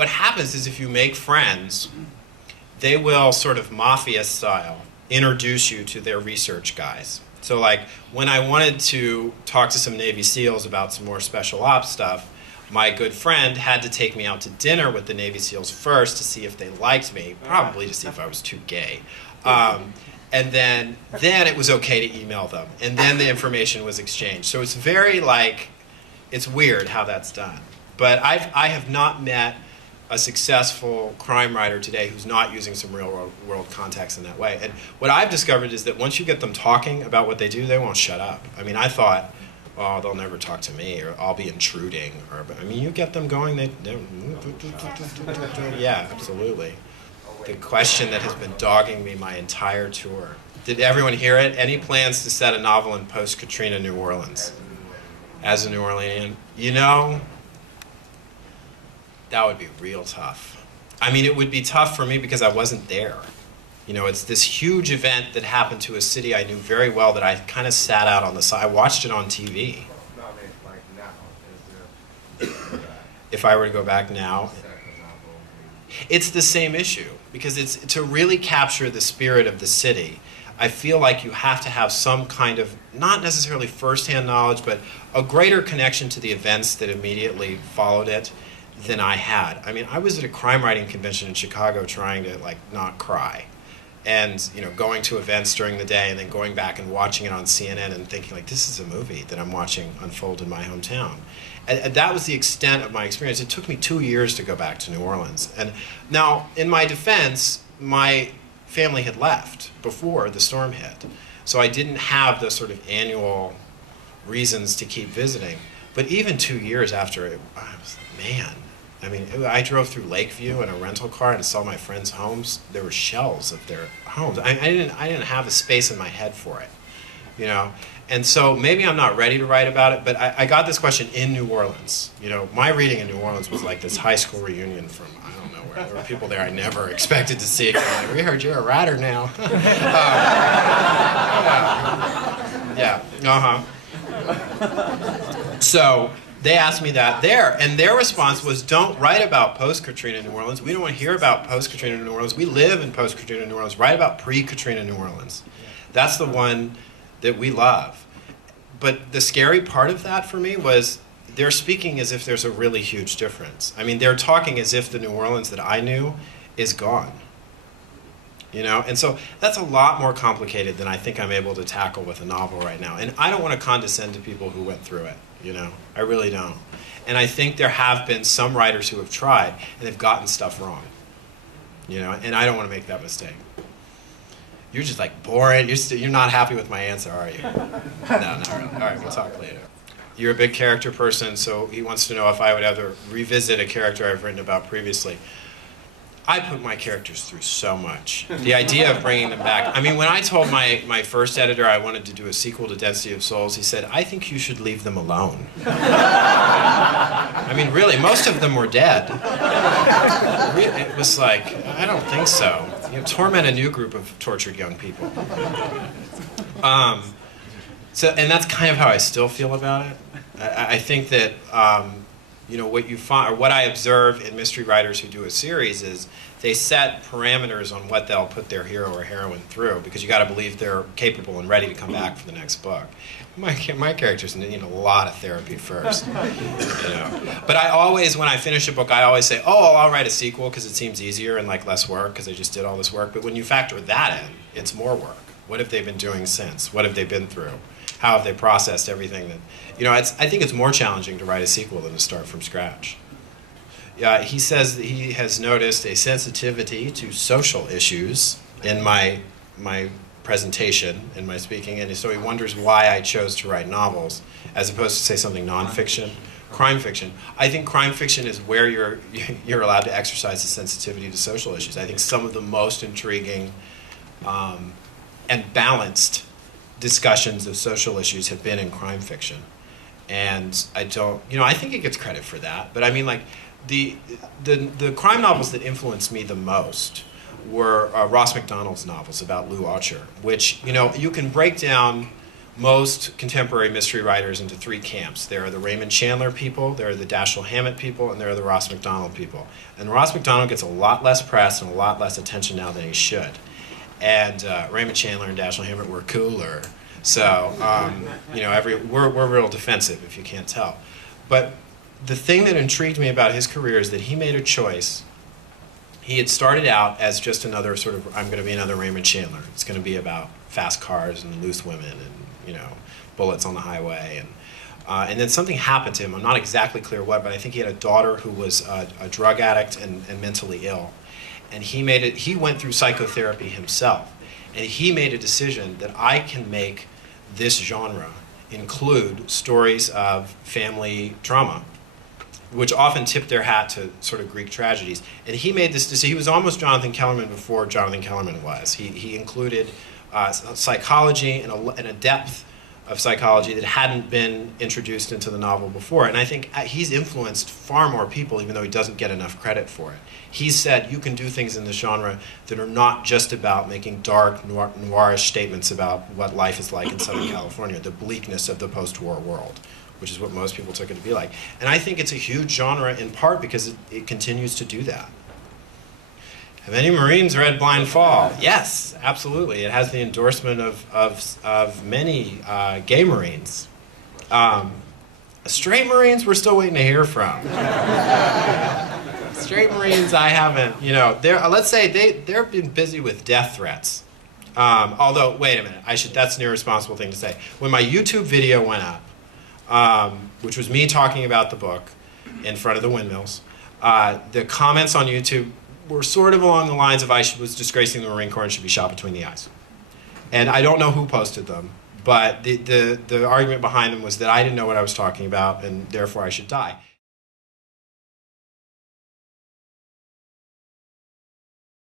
what happens is if you make friends, they will sort of mafia style introduce you to their research guys. So like when I wanted to talk to some Navy SEALs about some more special ops stuff, my good friend had to take me out to dinner with the Navy SEALs first to see if they liked me, probably to see if I was too gay. And then it was okay to email them. And then the information was exchanged. So it's very like, it's weird how that's done. But I have not met a successful crime writer today who's not using some real world context in that way. And what I've discovered is that once you get them talking about what they do, they won't shut up. I mean, I thought, oh, they'll never talk to me, or I'll be intruding. Or, I mean, you get them going, yeah, absolutely. The question that has been dogging me my entire tour. Did everyone hear it? Any plans to set a novel in post-Katrina New Orleans? As a New Orleanian? You know, that would be real tough. I mean, it would be tough for me because I wasn't there. You know, it's this huge event that happened to a city I knew very well that I kind of sat out on the side. I watched it on TV. No, I mean, like now, is there... If I were to go back now, it's the same issue. Because it's to really capture the spirit of the city, I feel like you have to have some kind of, not necessarily firsthand knowledge, but a greater connection to the events that immediately followed it than I had. I mean, I was at a crime writing convention in Chicago trying to like not cry. And you know, going to events during the day and then going back and watching it on CNN and thinking like, this is a movie that I'm watching unfold in my hometown. And that was the extent of my experience. It took me 2 years to go back to New Orleans. And now, in my defense, my family had left before the storm hit. So I didn't have the sort of annual reasons to keep visiting. But even 2 years after it, I was like, man. I mean, I drove through Lakeview in a rental car and saw my friends' homes. There were shells of their homes. I didn't have the space in my head for it, you know. And so maybe I'm not ready to write about it, but I got this question in New Orleans. You know, my reading in New Orleans was like this high school reunion from, I don't know where. There were people there I never expected to see. Like, we heard you're a writer now. Yeah, So they asked me that there, and their response was, don't write about post-Katrina New Orleans. We don't want to hear about post-Katrina New Orleans. We live in post-Katrina New Orleans. Write about pre-Katrina New Orleans. That's the one that we love. But the scary part of that for me was they're speaking as if there's a really huge difference. I mean, they're talking as if the New Orleans that I knew is gone. You know, and so that's a lot more complicated than I think I'm able to tackle with a novel right now. And I don't want to condescend to people who went through it, you know, I really don't. And I think there have been some writers who have tried and they've gotten stuff wrong, you know, and I don't want to make that mistake. You're just like boring, you're not happy with my answer, are you? No, not really. All right, we'll talk later. You're a big character person, so he wants to know if I would ever revisit a character I've written about previously. I put my characters through so much. The idea of bringing them back. I mean, when I told my first editor I wanted to do a sequel to Density of Souls, he said, I think you should leave them alone. I mean, really, most of them were dead. It was like, I don't think so. You know, torment a new group of tortured young people. And that's kind of how I still feel about it. I think that you know, what you find, or what I observe in mystery writers who do a series is they set parameters on what they'll put their hero or heroine through, because you got to believe they're capable and ready to come back for the next book. My characters need a lot of therapy first. You know. But I always, when I finish a book, I always say, oh, I'll write a sequel because it seems easier and like less work because I just did all this work. But when you factor that in, it's more work. What have they been doing since? What have they been through? How have they processed everything that, you know, I think it's more challenging to write a sequel than to start from scratch. He says that he has noticed a sensitivity to social issues in my presentation, in my speaking, and so he wonders why I chose to write novels as opposed to, say, something nonfiction, crime fiction. I think crime fiction is where you're allowed to exercise the sensitivity to social issues. I think some of the most intriguing and balanced discussions of social issues have been in crime fiction. And I don't, you know, I think it gets credit for that, but I mean, like, the crime novels that influenced me the most were Ross MacDonald's novels about Lou Archer, which, you know, you can break down most contemporary mystery writers into three camps. There are the Raymond Chandler people, there are the Dashiell Hammett people, and there are the Ross Macdonald people. And Ross Macdonald gets a lot less press and a lot less attention now than he should. And Raymond Chandler and Dashiell Hammett were cooler. So, you know, we're real defensive, if you can't tell. But the thing that intrigued me about his career is that he made a choice. He had started out as just another sort of, I'm going to be another Raymond Chandler. It's going to be about fast cars and loose women and, you know, bullets on the highway. And then something happened to him. I'm not exactly clear what, but I think he had a daughter who was a drug addict and mentally ill. And he went through psychotherapy himself. And he made a decision that I can make this genre include stories of family trauma, which often tip their hat to sort of Greek tragedies. And he made this decision. He was almost Jonathan Kellerman before Jonathan Kellerman was. He included psychology and a depth of psychology that hadn't been introduced into the novel before. And I think he's influenced far more people, even though he doesn't get enough credit for it. He said you can do things in this genre that are not just about making dark, noirish statements about what life is like in Southern California, the bleakness of the post-war world, which is what most people took it to be like. And I think it's a huge genre in part because it continues to do that. Have any Marines read Blind Fall? Yes, absolutely. It has the endorsement of many gay Marines. Straight Marines, we're still waiting to hear from. Straight Marines, I haven't, you know, let's say they've been busy with death threats. Although, wait a minute, that's an irresponsible thing to say. When my YouTube video went up, which was me talking about the book in front of the windmills, the comments on YouTube were sort of along the lines of I was disgracing the Marine Corps and should be shot between the eyes. And I don't know who posted them, but the argument behind them was that I didn't know what I was talking about and therefore I should die.